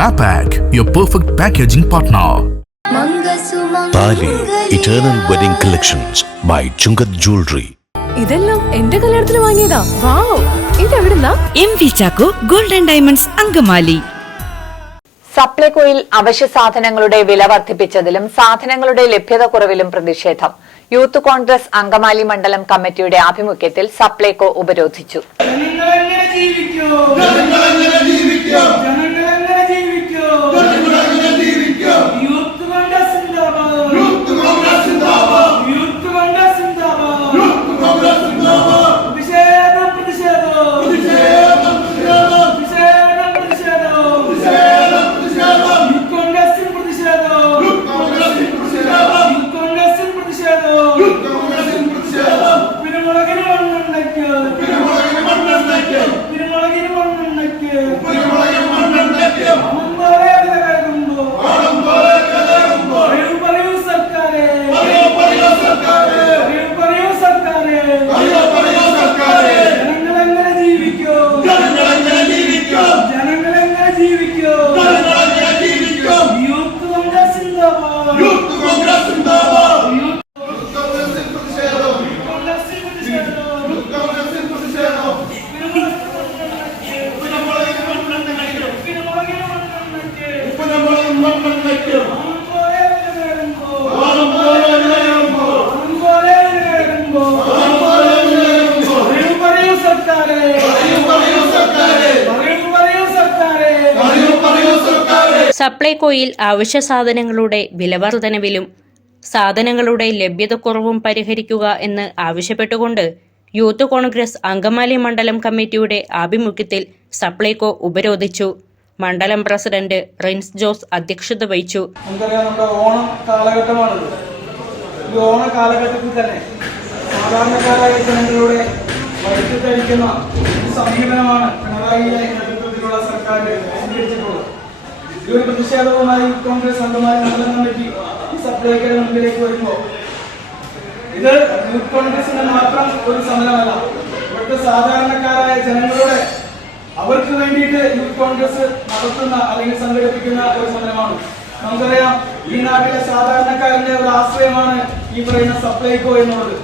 MAPAC, your perfect packaging partner. Tali Eternal Wedding Collections by Chungat Jewelry. ഇതെല്ലാം എന്റെ കല്യാണത്തിന് വാങ്ങിയതാ. വാവ്, ഇതെവിടുന്നാ? MV Chacko golden diamonds Angamaly. സപ്ലൈകോയിൽ അവശ്യ സാധനങ്ങളുടെ വില വർദ്ധിപ്പിച്ചതിലും സാധനങ്ങളുടെ ലഭ്യത കുറവിലും പ്രതിഷേധം. യൂത്ത് കോൺഗ്രസ് അങ്കമാലി മണ്ഡലം കമ്മിറ്റിയുടെ ആഭിമുഖ്യത്തിൽ സപ്ലൈകോ ഉപരോധിച്ചു. സപ്ലൈകോയിൽ അവശ്യ സാധനങ്ങളുടെ വിലവർധനവിലും സാധനങ്ങളുടെ ലഭ്യതക്കുറവും പരിഹരിക്കുക എന്ന് ആവശ്യപ്പെട്ടുകൊണ്ട് യൂത്ത് കോൺഗ്രസ് അങ്കമാലി മണ്ഡലം കമ്മിറ്റിയുടെ ആഭിമുഖ്യത്തിൽ സപ്ലൈകോ ഉപരോധിച്ചു. മണ്ഡലം പ്രസിഡന്റ് റിൻസ് ജോസ് അധ്യക്ഷത വഹിച്ചു. നമുക്കറിയാം, നമ്മുടെ ഓണം കാലഘട്ടമാണത്. ഈ ഓണ കാലഘട്ടത്തിൽ തന്നെ സാധാരണക്കാരായ ജനങ്ങളുടെ വൈദ്യുതരിക്കുന്ന സമീപനമാണ് പിണറായിയുടെ നേതൃത്വത്തിലുള്ള സർക്കാർ സ്വീകരിച്ചിട്ടുള്ളത്. ഈ ഒരു പ്രതിഷേധവുമായി യൂത്ത് കോൺഗ്രസ് അങ്കമാലി മണ്ഡലം കമ്മിറ്റി ഈ സപ്ലൈകോയുടെ മുമ്പിലേക്ക് വരുമ്പോൾ ഇത് യൂത്ത് കോൺഗ്രസിന്റെ മാത്രം ഒരു സമരമല്ല, ഇവിടുത്തെ സാധാരണക്കാരായ ജനങ്ങളുടെ അവർക്ക് വേണ്ടിയിട്ട് യൂത്ത് കോൺഗ്രസ് നടത്തുന്ന അല്ലെങ്കിൽ സംഘടിപ്പിക്കുന്ന ഒരു സമരമാണ്. നമുക്കറിയാം, ഈ നാട്ടിലെ സാധാരണക്കാരന്റെ ഒരു ആശ്രയമാണ് ഈ പറയുന്ന സപ്ലൈകോ എന്നുള്ളത്.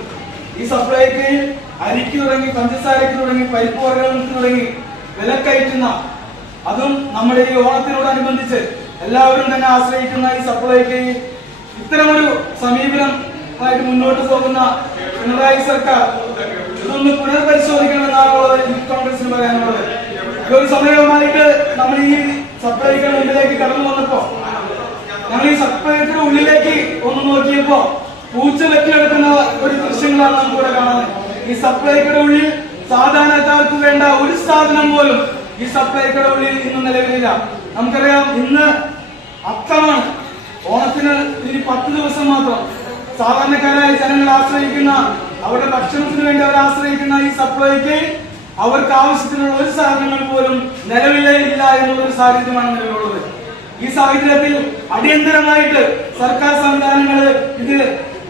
ഈ സപ്ലൈകോയിൽ അരിക്ക് തുടങ്ങി പഞ്ചസാരയ്ക്ക് തുടങ്ങി പരിപ്പ് വർഗ്ഗങ്ങൾക്ക് തുടങ്ങി വിലക്കയറ്റുന്ന, അതും നമ്മുടെ ഈ ഓണത്തിനോടനുബന്ധിച്ച് എല്ലാവരും തന്നെ ആശ്രയിക്കുന്ന ഈ സപ്ലൈകോയിൽ ഇത്തരമൊരു സമീപനമായിട്ട് മുന്നോട്ട് പോകുന്ന പിണറായി സർക്കാർ ഇതൊന്ന് പുനർപരിശോധിക്കണമെന്നാണുള്ളത് യൂത്ത് കോൺഗ്രസിന് പറയാനുള്ളത്. ഈ ഒരു സമരവുമായിട്ട് നമ്മൾ ഈ സപ്ലൈകോയുടെ മുന്നിലേക്ക് കടന്നു വന്നപ്പോ ഞങ്ങൾ ഈ സപ്ലൈകോയുടെ ഉള്ളിലേക്ക് ഒന്ന് നോക്കിയപ്പോ പൂച്ച വെട്ടിയെടുക്കുന്ന ഒരു ദൃശ്യങ്ങളാണ് നമുക്കിവിടെ കാണുന്നത്. ഈ സപ്ലൈകോയുടെ ഉള്ളിൽ സാധാരണക്കാർക്ക് വേണ്ട ഒരു സാധനം പോലും ഈ സപ്ലൈകോയുടെ ഉള്ളിൽ ഇന്ന് നിലവിലില്ല. നമുക്കറിയാം, ഇന്ന് അത്തമാണ്, ഓണത്തിന് ഇനി 10 ദിവസം മാത്രം. സാധാരണക്കാരായ ജനങ്ങൾ ആശ്രയിക്കുന്ന, അവരുടെ ഭക്ഷണത്തിന് വേണ്ടി അവർ ആശ്രയിക്കുന്ന ഈ സപ്ലൈക്ക് അവർക്ക് ആവശ്യത്തിനുള്ള ഒരു സാധനങ്ങൾ പോലും നിലവിലേ ഇല്ല എന്നുള്ളൊരു സാഹചര്യമാണ് നിലവിലുള്ളത്. ഈ സാഹചര്യത്തിൽ അടിയന്തരമായിട്ട് സർക്കാർ സംവിധാനങ്ങൾ ഇത്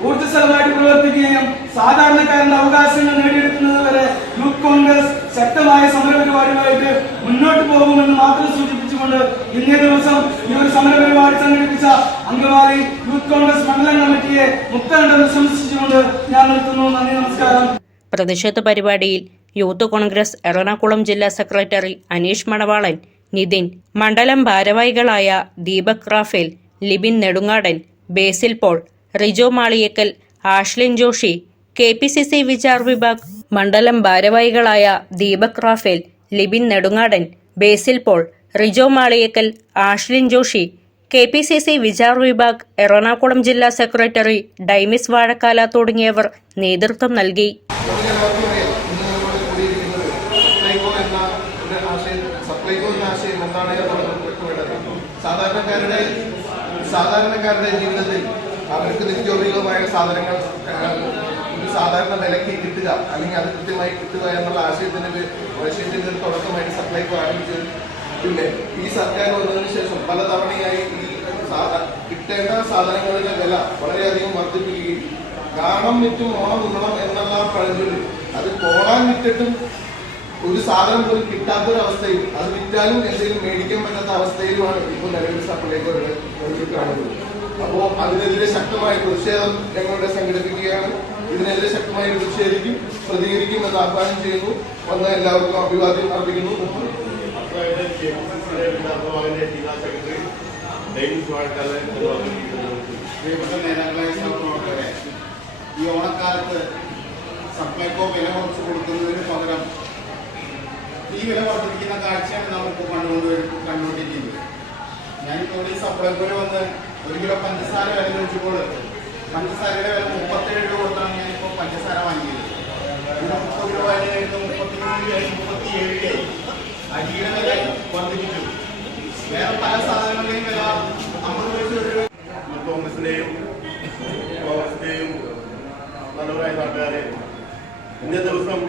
ഊർജ്ജസ്വലമായിട്ട് പ്രവർത്തിക്കുകയും സാധാരണക്കാരന്റെ അവകാശങ്ങൾ നേടിയെടുക്കുന്നത് വരെ യൂത്ത് കോൺഗ്രസ് ശക്തമായ സമരപരിപാടിയുമായിട്ട് മുന്നോട്ട് പോകുമെന്ന് മാത്രം സൂചിപ്പിച്ചുകൊണ്ട് ഇന്നേ ദിവസം ഈ ഒരു സമരപരിപാടി സംഘടിപ്പിച്ച അങ്കമാലി യൂത്ത് കോൺഗ്രസ് മണ്ഡലം കമ്മിറ്റിയെ മുക്തകണ്ഠം പ്രശംസിച്ചുകൊണ്ട് ഞാൻ നിർത്തുന്നു. നന്ദി, നമസ്കാരം. പ്രതിഷേധ പരിപാടിയിൽ യൂത്ത് കോൺഗ്രസ് എറണാകുളം ജില്ലാ സെക്രട്ടറി അനീഷ് മണവാളൻ, നിതിൻ, മണ്ഡലം ഭാരവാഹികളായ ദീപക് റാഫേൽ, ലിബിൻ നെടുങ്ങാടൻ, ബേസിൽ പോൾ, റിജോ മാളിയേക്കൽ, ആഷ്ലിൻ ജോഷി, KPCC വിചാർ വിഭാഗ് മണ്ഡലം ഭാരവാഹികളായ ദീപക് റാഫേൽ, ലിബിൻ നെടുങ്ങാടൻ, ബേസിൽ പോൾ, റിജോ മാളിയേക്കൽ, ആഷ്ലിൻ ജോഷി, KPCC വിചാർ വിഭാഗ് എറണാകുളം ജില്ലാ സെക്രട്ടറി ഡൈമിസ് വാഴക്കാല തുടങ്ങിയവർ നേതൃത്വം നൽകി. സാധാരണക്കാരുടെ ജീവിതത്തിൽ അവർക്ക് നിത്യോപയോഗമായ സാധനങ്ങൾ ഒരു സാധാരണ വിലയ്ക്ക് കിട്ടുക, അല്ലെങ്കിൽ അത് കൃത്യമായി കിട്ടുക എന്നുള്ള ആശയത്തിന്റെ ഒരു തുടക്കമായിട്ട് സപ്ലൈകോ ആരംഭിച്ചത്. പിന്നെ ഈ സർക്കാർ വന്നതിന് ശേഷം പലതവണയായി ഈ കിട്ടേണ്ട സാധനങ്ങളുടെ വില വളരെയധികം വർദ്ധിപ്പിക്കുകയും കാണം വിറ്റും ഓണം ഉണ്ണണം എന്നുള്ള പഴഞ്ചൊല്ലി അത് കോളാൻ വിറ്റിട്ടും ഒരു സാധനം പോലും കിട്ടാത്തൊരവസ്ഥയിൽ അത് വിറ്റാലും എന്തെങ്കിലും മേടിക്കാൻ പറ്റാത്ത അവസ്ഥയിലുമാണ് ഇപ്പോൾ നിലവിൽ സപ്ലൈകോ കാണുന്നത്. അപ്പോൾ അതിനെതിരെ ശക്തമായ പ്രതിഷേധം ഞങ്ങളുടെ സംഘടിപ്പിക്കുകയാണ്. ഇതിനെതിരെ ശക്തമായി പ്രതിഷേധിക്കും, പ്രതികരിക്കും എന്ന് ആഹ്വാനം ചെയ്യുന്നു. വന്ന എല്ലാവർക്കും അഭിവാദ്യം അർപ്പിക്കുന്നു. പ്രിയപ്പെട്ട നേതാക്കളായ സഹപ്രവർത്തകരെ, ഈ ഓണക്കാലത്ത് സപ്ലൈകോ വില കുറച്ച് കൊടുക്കുന്നതിന് പകരം ഈ വില വർദ്ധിപ്പിക്കുന്ന കാഴ്ചയാണ് നമ്മളിപ്പോൾ കണ്ടുകൊണ്ടിരിക്കുന്നത്. ഞാനിപ്പോൾ ഈ സപ്ലൈകോയിൽ വന്ന് 1 കിലോ പഞ്ചസാര വില ചോദിച്ചപ്പോൾ പഞ്ചസാരയുടെ വില 37 രൂപ കൊടുത്താണ് ഞാനിപ്പോൾ പഞ്ചസാര വാങ്ങിയത്. ഇവിടെ 30 രൂപ ആയിരുന്നു, 33 രൂപയായി, 37 രൂപയായി. അരിയുടെ വില വർദ്ധിപ്പിച്ചു. വേറെ പല സാധനങ്ങളുടെയും വില 50 പൈസ ഒരു കോൺഗ്രസിന്റെയും നല്ലവരായ നാട്ടുകാരെ, ഇന്നേ ദിവസം